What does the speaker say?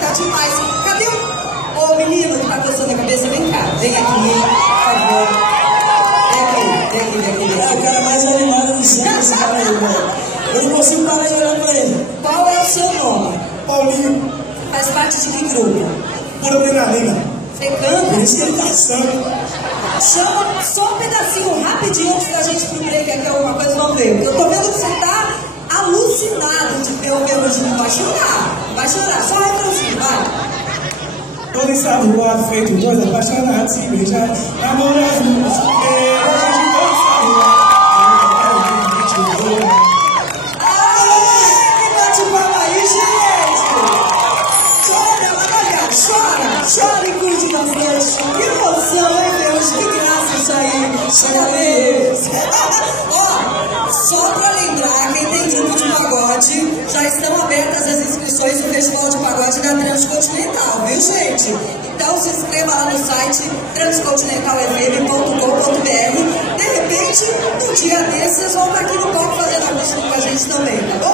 Tá demais. Cadê o menino que tá coçando a cabeça? Vem cá, vem aqui, por favor. Vem aqui. É o cara mais animado do centro, esse cara aí, velho. Eu não consigo parar de olhar pra ele. Qual é o seu nome? Paulinho. Faz parte de que grupo? Pura adrenalina. Você canta? Por isso que ele tá sangue. Chama só um pedacinho rapidinho antes da gente pro break aqui, alguma coisa, vamos ver. Eu tô vendo que você tá alucinado de ver o meu Gino. Vai chorar, só refrãozinho, vai. Todo ensaboado, feito dois apaixonados, se beijar, namorar juntos, chora e curte bastante. Que emoção, hein, Deus? Que graça isso aí. Ó, só pra lembrar, quem tem grupo de pagode, já estão abertas as inscrições do Festival de Pagode da Transcontinental, viu, gente? Então se inscreva lá no site transcontinentalfm.com.br. De repente, um dia desses, vocês vão estar aqui no palco fazendo a música com a gente também, tá bom?